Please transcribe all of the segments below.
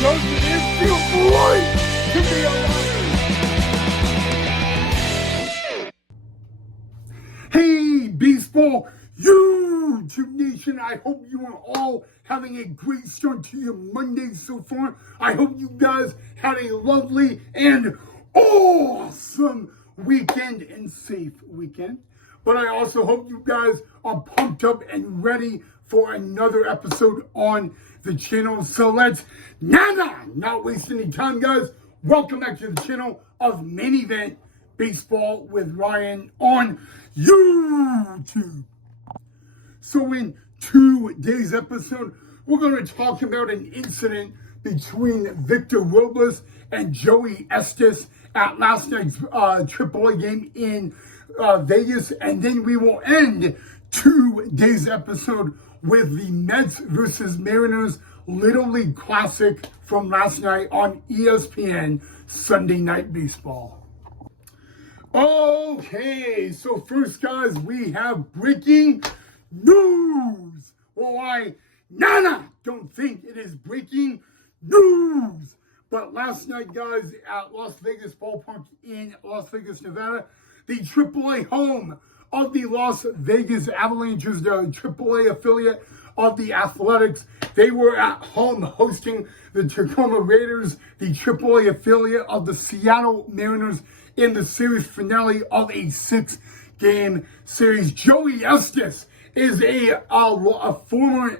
Doesn't it feel great to be alive? Hey, baseball YouTube Nation, I hope you are all having a great start to your Monday so far. I hope you guys had a lovely and awesome weekend and safe weekend. But I also hope you guys are pumped up and ready for another episode on the channel. So let's not waste any time, guys. Welcome back to the channel of Main Event Baseball with Ryan on YouTube. So in today's episode, we're going to talk about an incident between Victor Robles and Joey Estes at last night's AAA game in Vegas. And then we will end today's episode with the Mets versus Mariners Little League Classic from last night on ESPN Sunday Night Baseball. Okay, so first, guys, we have breaking news. Well, I don't think it is breaking news. But last night, guys, at Las Vegas Ballpark in Las Vegas, Nevada, the AAA home of the Las Vegas Avalanches, the AAA affiliate of the Athletics. They were at home hosting the Tacoma Raiders, the AAA affiliate of the Seattle Mariners, in the series finale of a 6-game series. Joey Estes is a former,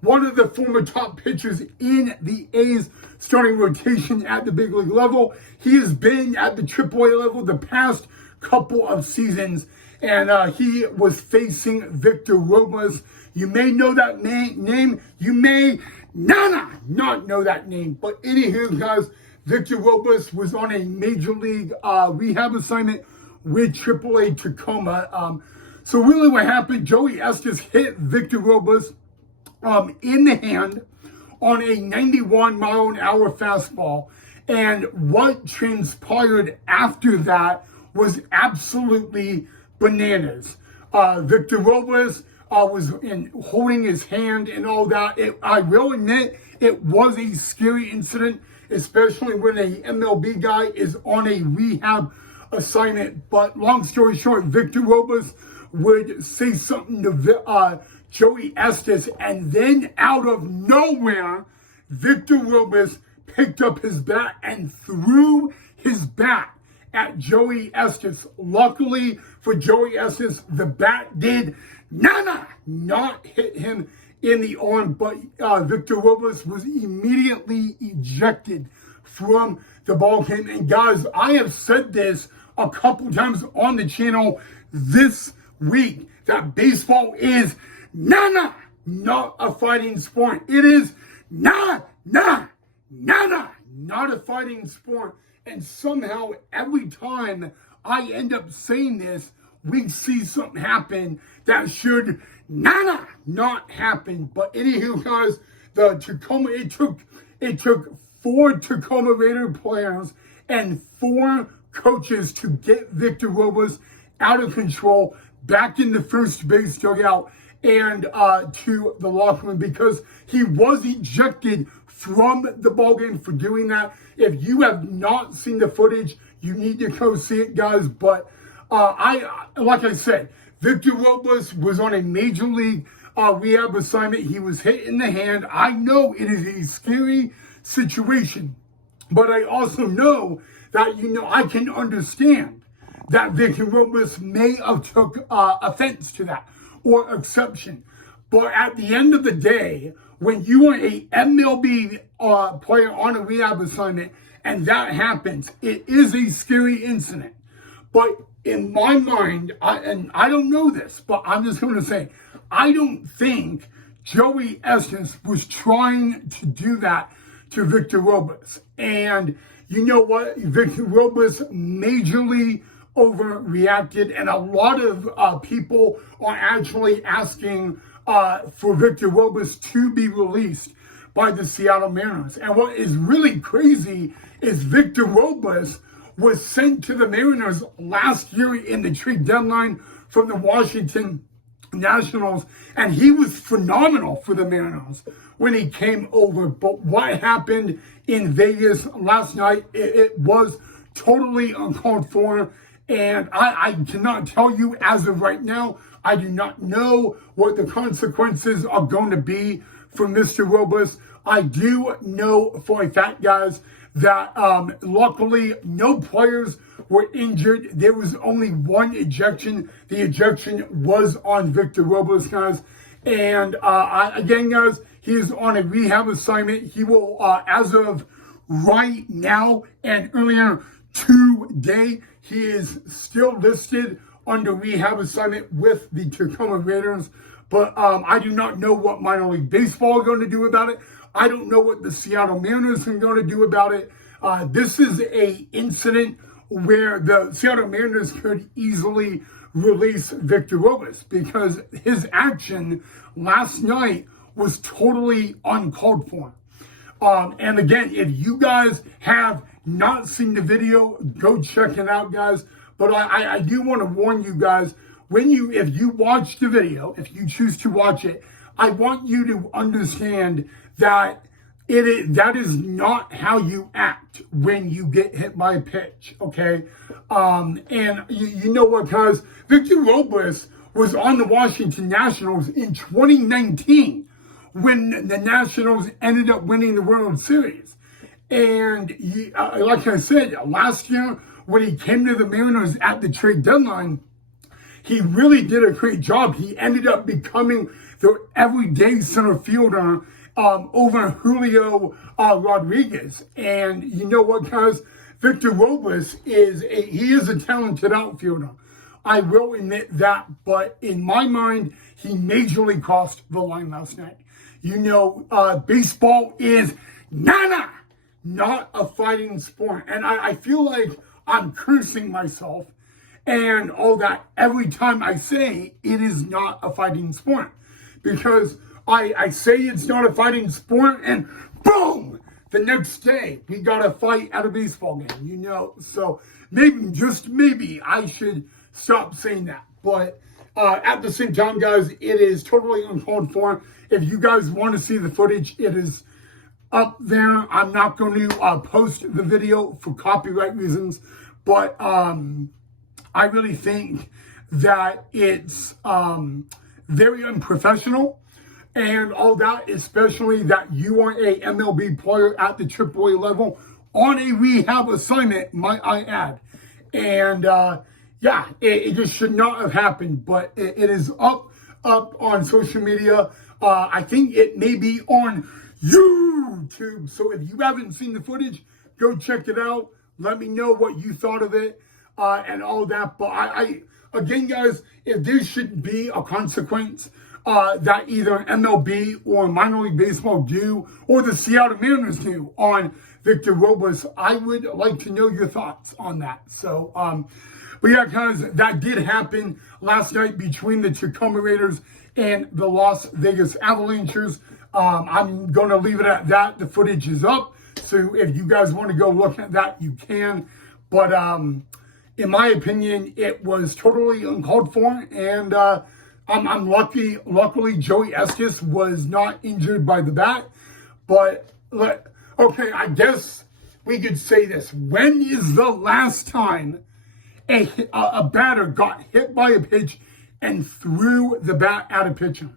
one of the former top pitchers in the A's starting rotation at the big league level. He has been at the AAA level the past couple of seasons, and he was facing Victor Robles. You may know that name. You may not know that name. But anywho, guys, Victor Robles was on a major league rehab assignment with AAA Tacoma. So really what happened, Joey Estes hit Victor Robles in the hand on a 91-mile-an-hour fastball. And what transpired after that was absolutely bananas. Victor Robles was holding his hand and all that. I will admit, it was a scary incident, especially when a MLB guy is on a rehab assignment. But long story short, Victor Robles would say something to Joey Estes, and then out of nowhere, Victor Robles picked up his bat and threw his bat at Joey Estes. Luckily for Joey Estes, the bat did not hit him in the arm, but Victor Robles was immediately ejected from the ball game. And guys, I have said this a couple times on the channel this week, that baseball is not a fighting sport. It is not a fighting sport. And somehow every time I end up saying this, we see something happen that should not happen. But anywho, guys, the Tacoma, it took 4 Tacoma Raider players and 4 coaches to get Victor Robles out of control, back in the first base dugout and to the locker room, because he was ejected from the ballgame for doing that. If you have not seen the footage, you need to go see it, guys. But like I said, Victor Robles was on a major league rehab assignment. He was hit in the hand. I know it is a scary situation, but I also know that, I can understand that Victor Robles may have took offense to that or exception. But at the end of the day, when you are a MLB player on a rehab assignment and that happens, it is a scary incident. But in my mind, and I don't know this, but I'm just going to say, I don't think Joey Estes was trying to do that to Victor Robles. And you know what? Victor Robles majorly overreacted, and a lot of people are actually asking for Victor Robles to be released by the Seattle Mariners. And what is really crazy is Victor Robles was sent to the Mariners last year in the trade deadline from the Washington Nationals, and he was phenomenal for the Mariners when he came over. But what happened in Vegas last night, it was totally uncalled for, and I cannot tell you as of right now. I do not know what the consequences are going to be for Mr. Robles. I do know for a fact, guys, that luckily no players were injured. There was only one ejection. The ejection was on Victor Robles, guys. And again, guys, he is on a rehab assignment. He will, as of right now and earlier today, he is still listed under rehab assignment with the Tacoma Raiders. But I do not know what minor league baseball is going to do about it. I don't know what the Seattle Mariners are going to do about it. This is a incident where the Seattle Mariners could easily release Victor Robles because his action last night was totally uncalled for. And again, if you guys have not seen the video, go check it out, guys. But I do want to warn you guys, if you watch the video, if you choose to watch it, I want you to understand that that is not how you act when you get hit by a pitch, okay? And you know what, guys? Victor Robles was on the Washington Nationals in 2019 when the Nationals ended up winning the World Series. And like I said, last year when he came to the Mariners at the trade deadline, he really did a great job. He ended up becoming the everyday center fielder over Julio Rodriguez. And you know what, guys? Victor Robles is a talented outfielder. I will admit that, but in my mind, he majorly crossed the line last night. You know, baseball is not a fighting sport. And I feel like I'm cursing myself and all that every time I say it is not a fighting sport. Because I say it's not a fighting sport, and boom, the next day we got a fight at a baseball game, you know. So maybe, just maybe, I should stop saying that. But at the same time, guys, it is totally uncalled for. If you guys want to see the footage, it is up there. I'm not going to post the video for copyright reasons, but I really think that it's very unprofessional and all that, especially that you are a MLB player at the AAA level on a rehab assignment, might I add. And yeah, it just should not have happened, but it is up on social media. I think it may be on YouTube. So if you haven't seen the footage, go check it out. Let me know what you thought of it and all that. But I again, guys, if there should be a consequence that either MLB or minor league baseball do, or the Seattle Mariners do on Victor Robles, I would like to know your thoughts on that. So, but yeah, guys, that did happen last night between the Tacoma Raiders and the Las Vegas Avalanchers. I'm going to leave it at that. The footage is up, so if you guys want to go look at that, you can. But in my opinion, it was totally uncalled for, and I'm luckily Joey Estes was not injured by the bat. But okay, I guess we could say this. When is the last time a batter got hit by a pitch and threw the bat at a pitcher?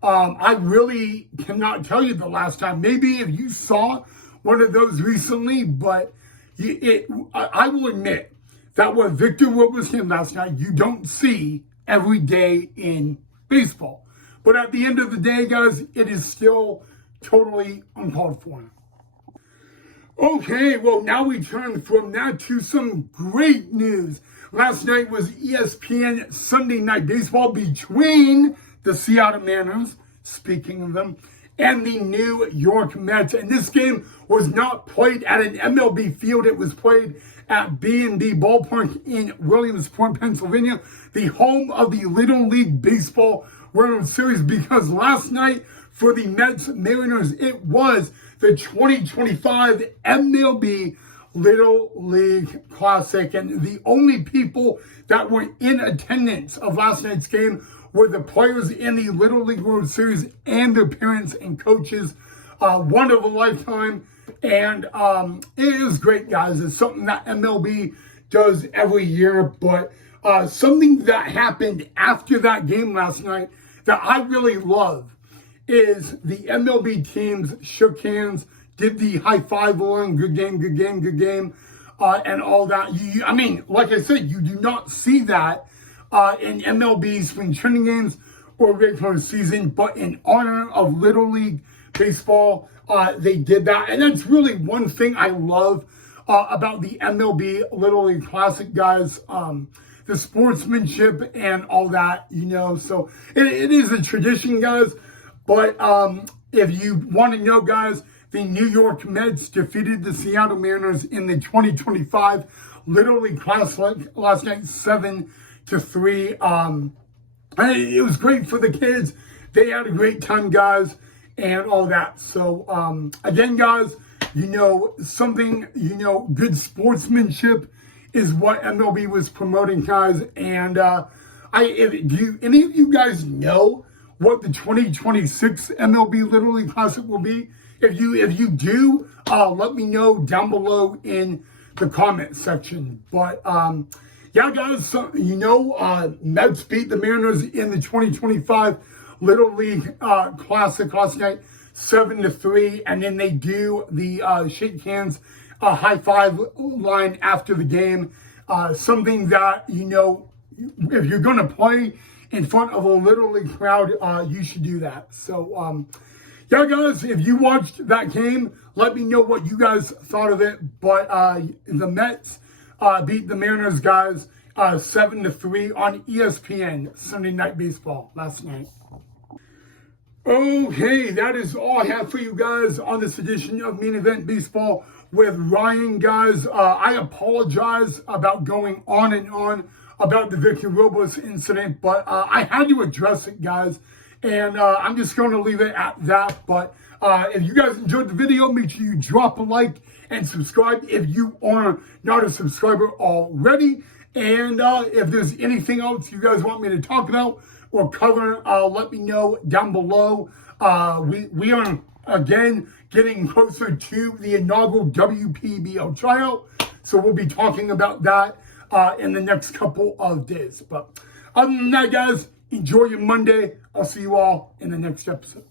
I really cannot tell you the last time. Maybe if you saw one of those recently, but I will admit that what Victor Robles did last night, you don't see every day in baseball. But at the end of the day, guys, it is still totally uncalled for. Okay, well, now we turn from that to some great news. Last night was ESPN Sunday Night Baseball between the Seattle Mariners, speaking of them, and the New York Mets. And this game was not played at an MLB field. It was played at B&B Ballpark in Williamsport, Pennsylvania, the home of the Little League Baseball World Series, because last night for the Mets Mariners, it was the 2025 MLB Little League Classic. And the only people that were in attendance of last night's game were the players in the Little League World Series and their parents and coaches. One of a lifetime. And it is great, guys. It's something that MLB does every year. But something that happened after that game last night that I really love is the MLB teams shook hands, did the high five line, good game, good game, good game, and all that. I mean, like I said, you do not see that in MLB spring training games or regular season, but in honor of Little League Baseball, they did that. And that's really one thing I love about the MLB Little League Classic, guys. The sportsmanship and all that, So it is a tradition, guys. But if you want to know, guys, the New York Mets defeated the Seattle Mariners in the 2025 Little League Classic last night, 7-3. It was great for the kids. They had a great time, guys, and all that. So, again, guys, something, good sportsmanship is what MLB was promoting, guys. And do any of you guys know what the 2026 MLB Little League Classic will be? If you do, let me know down below in the comment section. But yeah, guys, Mets beat the Mariners in the 2025 Little League Classic last night, 7-3, and then they do the shake hands, high five line after the game. Something that if you're going to play in front of a Little League crowd, you should do that. So, yeah, guys, if you watched that game, let me know what you guys thought of it. But the Mets beat the Mariners, guys, 7-3 on ESPN Sunday Night Baseball last night. Okay, that is all I have for you guys on this edition of Main Event Baseball with Ryan, guys. I apologize about going on and on about the Victor Robles incident, but I had to address it, guys, and I'm just going to leave it at that. But if you guys enjoyed the video, make sure you drop a like and subscribe if you are not a subscriber already. And if there's anything else you guys want me to talk about or cover, let me know down below. We are, again, getting closer to the inaugural WPBL tryout, so we'll be talking about that in the next couple of days. But other than that, guys, enjoy your Monday. I'll see you all in the next episode.